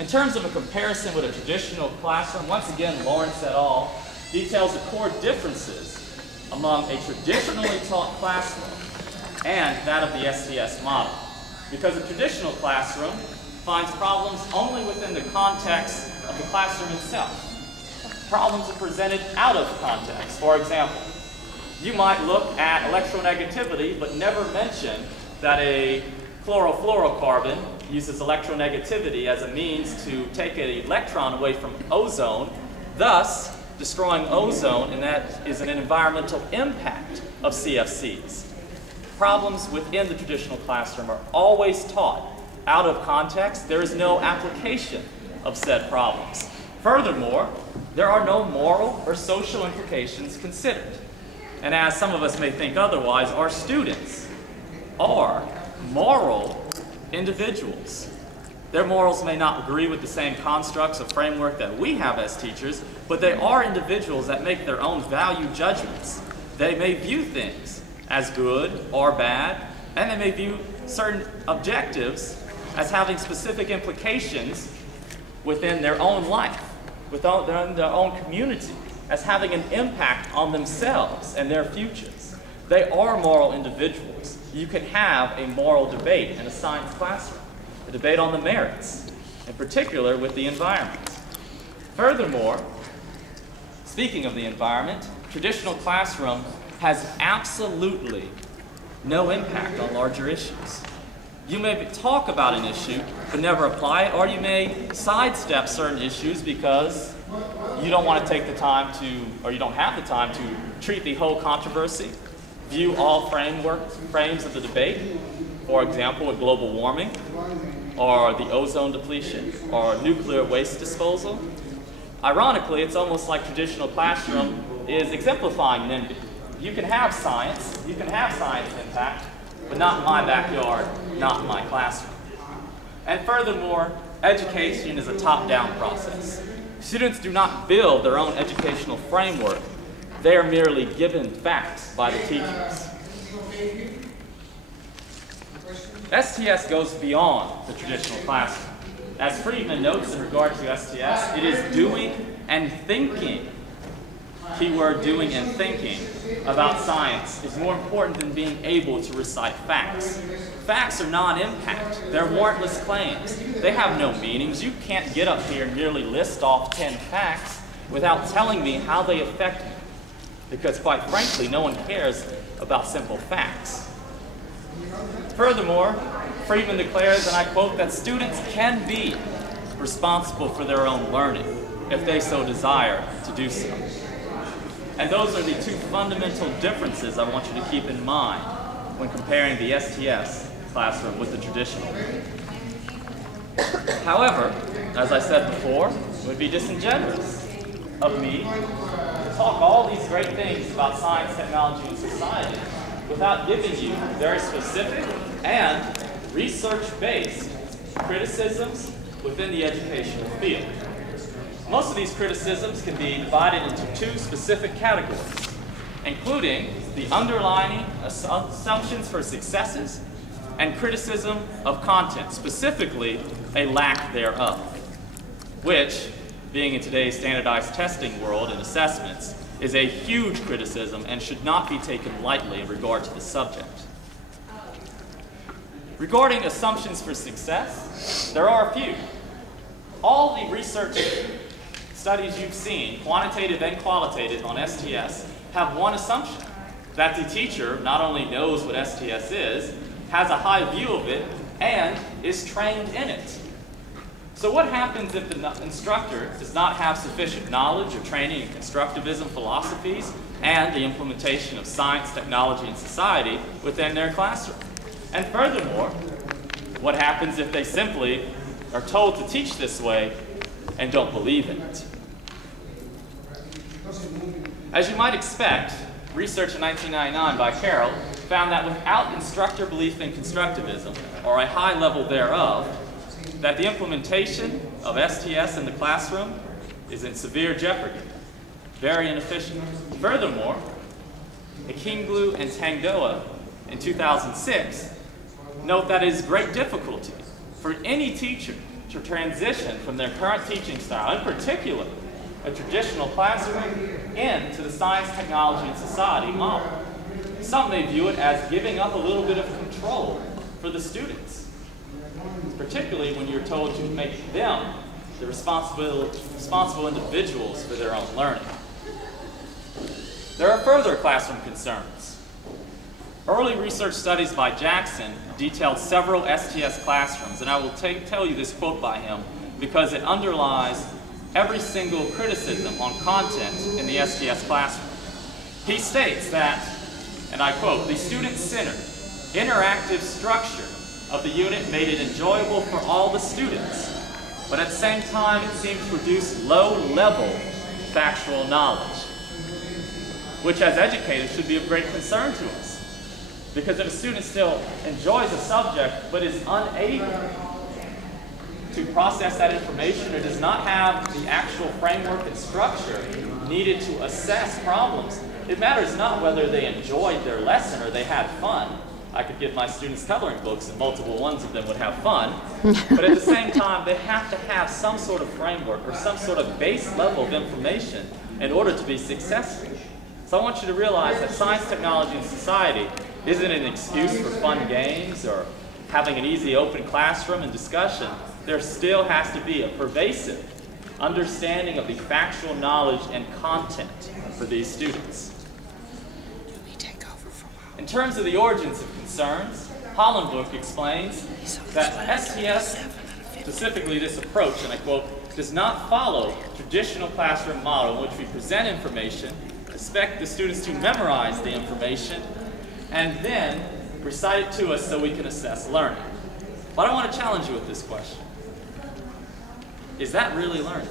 In terms of a comparison with a traditional classroom, once again, Lawrence et al. Details the core differences among a traditionally taught classroom and that of the STS model. Because a traditional classroom finds problems only within the context of the classroom itself. Problems are presented out of context. For example, you might look at electronegativity but never mention that a chlorofluorocarbon uses electronegativity as a means to take an electron away from ozone, thus destroying ozone, and that is an environmental impact of CFCs. Problems within the traditional classroom are always taught out of context. There is no application of said problems. Furthermore, there are no moral or social implications considered. And as some of us may think otherwise, our students are moral individuals. Their morals may not agree with the same constructs or framework that we have as teachers, but they are individuals that make their own value judgments. They may view things as good or bad, and they may view certain objectives as having specific implications within their own life, within their own community, as having an impact on themselves and their futures. They are moral individuals. You can have a moral debate in a science classroom, a debate on the merits, in particular with the environment. Furthermore, speaking of the environment, traditional classroom has absolutely no impact on larger issues. You may talk about an issue, but never apply it, or you may sidestep certain issues because you don't want to take the time to, or you don't have the time to treat the whole controversy, view all frames of the debate, for example, with global warming, or the ozone depletion, or nuclear waste disposal. Ironically, it's almost like traditional classroom is exemplifying NIMBY. You can have science impact, but not in my backyard, not in my classroom. And furthermore, education is a top-down process. Students do not build their own educational framework. They are merely given facts by the teachers. STS goes beyond the traditional classroom. As Friedman notes in regard to STS, it is doing and thinking. Keyword doing and thinking about science is more important than being able to recite facts. Facts are non-impact. They're warrantless claims. They have no meanings. You can't get up here and merely list off 10 facts without telling me how they affect me. Because quite frankly, no one cares about simple facts. Furthermore, Friedman declares, and I quote, that students can be responsible for their own learning if they so desire to do so. And those are the two fundamental differences I want you to keep in mind when comparing the STS classroom with the traditional. However, as I said before, it would be disingenuous of me to talk all these great things about science, technology, and society without giving you very specific and research-based criticisms within the educational field. Most of these criticisms can be divided into two specific categories, including the underlying assumptions for successes and criticism of content, specifically a lack thereof, which, being in today's standardized testing world and assessments, is a huge criticism and should not be taken lightly in regard to the subject. Regarding assumptions for success, there are a few. All the research studies you've seen, quantitative and qualitative on STS, have one assumption, that the teacher not only knows what STS is, has a high view of it, and is trained in it. So what happens if the instructor does not have sufficient knowledge or training in constructivism philosophies and the implementation of science, technology, and society within their classroom? And furthermore, what happens if they simply are told to teach this way and don't believe in it? As you might expect, research in 1999 by Carroll found that without instructor belief in constructivism, or a high level thereof, that the implementation of STS in the classroom is in severe jeopardy, very inefficient. Furthermore, Ikinglu and Tangoa in 2006 note that it is great difficulty for any teacher to transition from their current teaching style, in particular, a traditional classroom, into the science, technology, and society model. Some may view it as giving up a little bit of control for the students, particularly when you're told to make them the responsible individuals for their own learning. There are further classroom concerns. Early research studies by Jackson detailed several STS classrooms, and I will tell you this quote by him because it underlies every single criticism on content in the STS classroom. He states that, and I quote, "The student-centered, interactive structure of the unit made it enjoyable for all the students, but at the same time it seemed to produce low-level factual knowledge," which as educators should be of great concern to us. Because if a student still enjoys a subject but is unable to process that information or does not have the actual framework and structure needed to assess problems, it matters not whether they enjoyed their lesson or they had fun. I could give my students coloring books and multiple ones of them would have fun, but at the same time they have to have some sort of framework or some sort of base level of information in order to be successful. So I want you to realize that science, technology, and society isn't an excuse for fun games or having an easy open classroom and discussion. There still has to be a pervasive understanding of the factual knowledge and content for these students. In terms of the origins of concerns, Hollenbuch explains that STS, specifically this approach, and I quote, "does not follow traditional classroom model in which we present information, expect the students to memorize the information, and then recite it to us so we can assess learning." But I want to challenge you with this question. Is that really learning?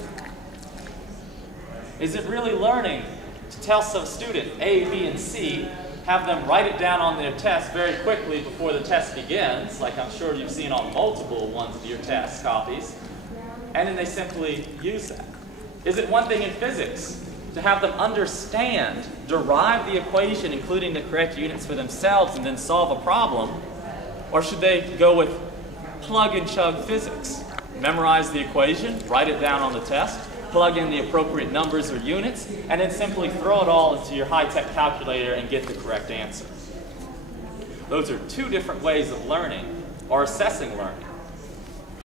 Is it really learning to tell some student A, B, and C, have them write it down on their test very quickly before the test begins, like I'm sure you've seen on multiple ones of your test copies, and then they simply use that? Is it one thing in physics to have them understand, derive the equation, including the correct units for themselves, and then solve a problem? Or should they go with plug and chug physics? Memorize the equation, write it down on the test, plug in the appropriate numbers or units, and then simply throw it all into your high-tech calculator and get the correct answer. Those are two different ways of learning or assessing learning.